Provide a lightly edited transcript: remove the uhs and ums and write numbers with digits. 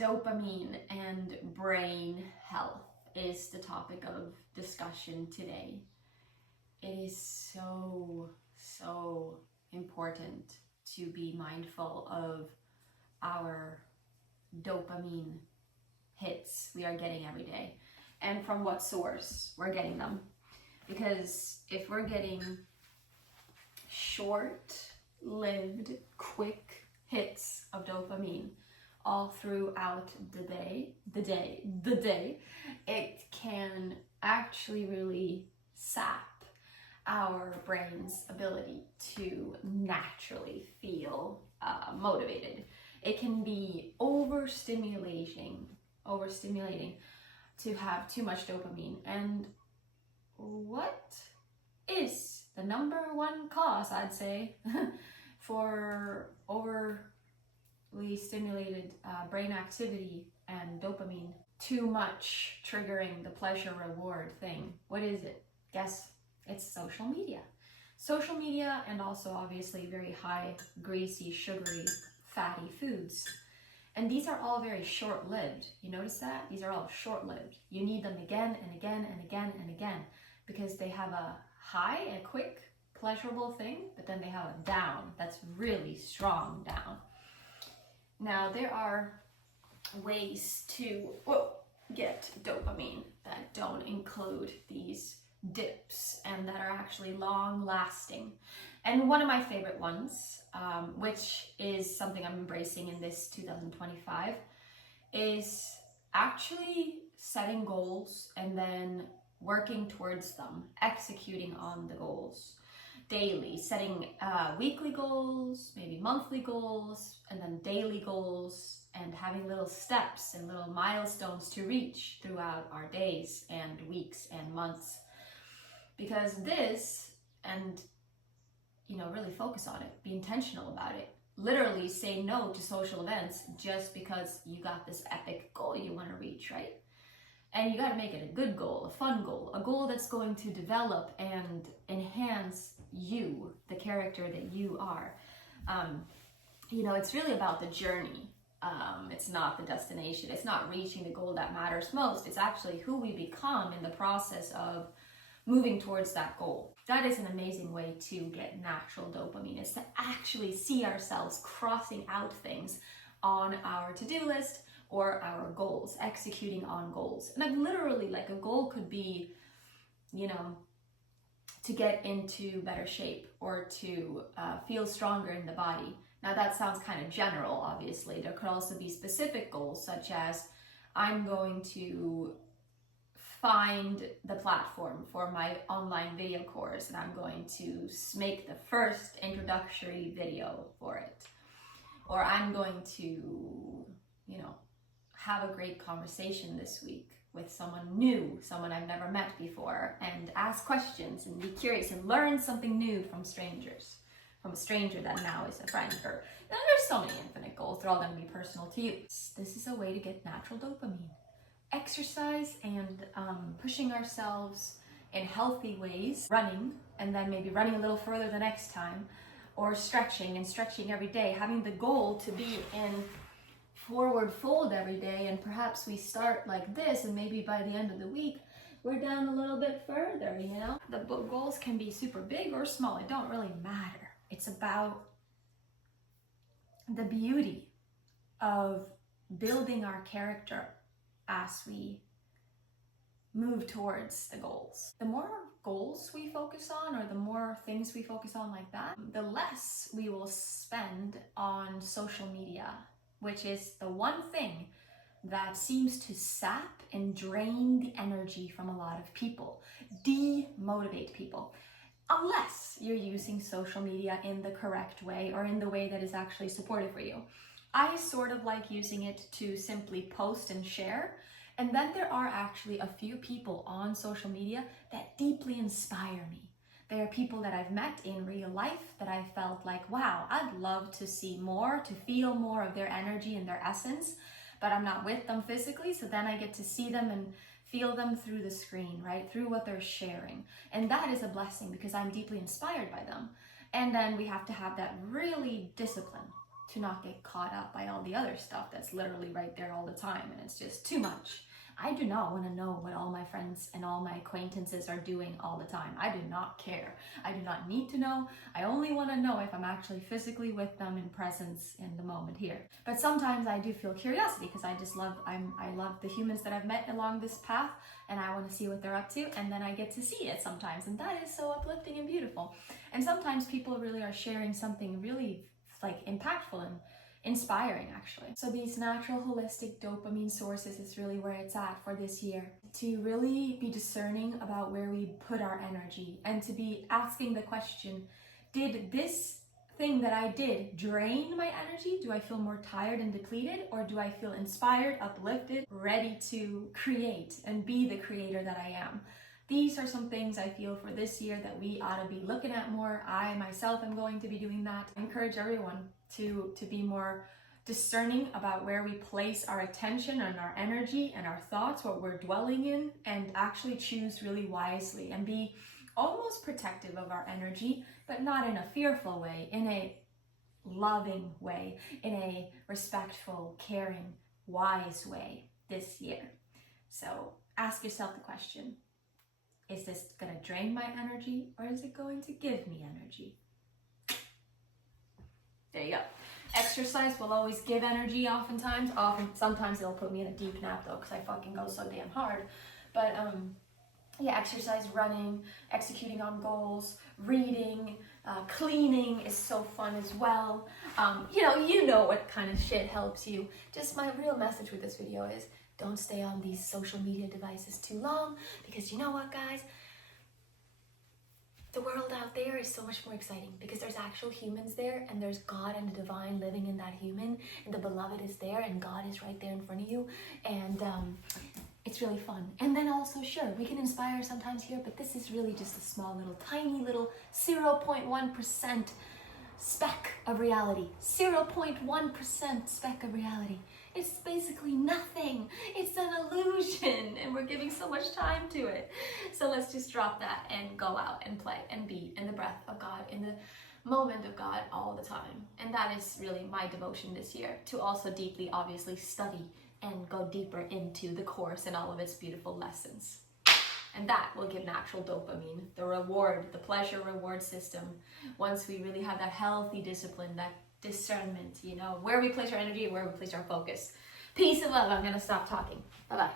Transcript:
Dopamine and brain health is the topic of discussion today. It is so important to be mindful of our dopamine hits we are getting every day and from what source we're getting them. Because if we're getting short-lived, quick hits of dopamine all throughout the day, it can actually really sap our brain's ability to naturally feel motivated. It can be overstimulating to have too much dopamine. And what is the number one cause, I'd say, for overly stimulated brain activity and dopamine? Too much triggering the pleasure reward thing. What is it? Guess. It's social media. Social media, and also obviously very high, greasy, sugary, fatty foods. And these are all very short-lived. You notice that? These are all short-lived. You need them again and again and again and again because they have a high, a quick, pleasurable thing, but then they have a down that's really strong down. Now, there are ways to get dopamine that don't include these dips and that are actually long lasting. And one of my favorite ones, which is something I'm embracing in this 2025, is actually setting goals and then working towards them, executing on the goals daily, setting weekly goals, maybe monthly goals, and then daily goals, and having little steps and little milestones to reach throughout our days and weeks and months. Because this, and really focus on it, be intentional about it. Literally say no to social events just because you got this epic goal you want to reach, right? And you got to make it a good goal, a fun goal, a goal that's going to develop and enhance you, the character that you are. It's really about the journey. It's not the destination. It's not reaching the goal that matters most. It's actually who we become in the process of moving towards that goal. That is an amazing way to get natural dopamine, is to actually see ourselves crossing out things on our to-do list or our goals, executing on goals. And I'm literally, like, a goal could be, to get into better shape or to feel stronger in the body. Now that sounds kind of general, obviously. There could also be specific goals, such as I'm going to find the platform for my online video course and I'm going to make the first introductory video for it. Or I'm going to, have a great conversation this week with someone new, someone I've never met before, and ask questions and be curious and learn something new from strangers, from a stranger that now is a friend. Or there's so many infinite goals. They're all going to be personal to you. This is a way to get natural dopamine. Exercise and pushing ourselves in healthy ways, running, and then maybe running a little further the next time, or stretching every day, having the goal to be in forward fold every day, and perhaps we start like this and maybe by the end of the week we're down a little bit further. The goals can be super big or small, it don't really matter. It's about the beauty of building our character as we move towards the goals. The more goals we focus on, or the more things we focus on like that, the less we will spend on social media, which is the one thing that seems to sap and drain the energy from a lot of people, demotivate people, unless you're using social media in the correct way or in the way that is actually supportive for you. I sort of like using it to simply post and share. And then there are actually a few people on social media that deeply inspire me. They are people that I've met in real life that I felt like, wow, I'd love to see more, to feel more of their energy and their essence, but I'm not with them physically. So then I get to see them and feel them through the screen, right? Through what they're sharing. And that is a blessing because I'm deeply inspired by them. And then we have to have that really discipline to not get caught up by all the other stuff that's literally right there all the time, and it's just too much. I do not want to know what all my friends and all my acquaintances are doing all the time. I do not care. I do not need to know. I only want to know if I'm actually physically with them in presence in the moment here. But sometimes I do feel curiosity because I love the humans that I've met along this path, and I want to see what they're up to, and then I get to see it sometimes, and that is so uplifting and beautiful. And sometimes people really are sharing something really like impactful and inspiring, actually. So these natural holistic dopamine sources is really where it's at for this year, to really be discerning about where we put our energy, and to be asking the question, did this thing that I did drain my energy? Do I feel more tired and depleted, or do I feel inspired, uplifted, ready to create and be the creator that I am? These are some things I feel for this year that we ought to be looking at more. I myself am going to be doing that. I encourage everyone to be more discerning about where we place our attention and our energy and our thoughts, what we're dwelling in, and actually choose really wisely and be almost protective of our energy, but not in a fearful way, in a loving way, in a respectful, caring, wise way this year. So ask yourself the question, is this going to drain my energy, or is it going to give me energy? There you go. Exercise will always give energy oftentimes. Sometimes it'll put me in a deep nap though, because I fucking go so damn hard. But yeah, exercise, running, executing on goals, reading, cleaning is so fun as well. You know what kind of shit helps you. Just my real message with this video is, don't stay on these social media devices too long, because you know what, guys? The world out there is so much more exciting, because there's actual humans there, and there's God and the divine living in that human, and the beloved is there, and God is right there in front of you, and it's really fun. And then also, sure, we can inspire sometimes here, but this is really just a small little, tiny little 0.1% speck of reality. 0.1% speck of reality. It's basically nothing. It's an illusion, and we're giving so much time to it. So let's just drop that and go out and play and be in the breath of God, in the moment of God all the time. And that is really my devotion this year, to also deeply, obviously, study and go deeper into the course and all of its beautiful lessons. And that will give natural dopamine, the reward, the pleasure reward system, once we really have that healthy discipline, that discernment, where we place our energy and where we place our focus. Peace and love. I'm going to stop talking. Bye-bye.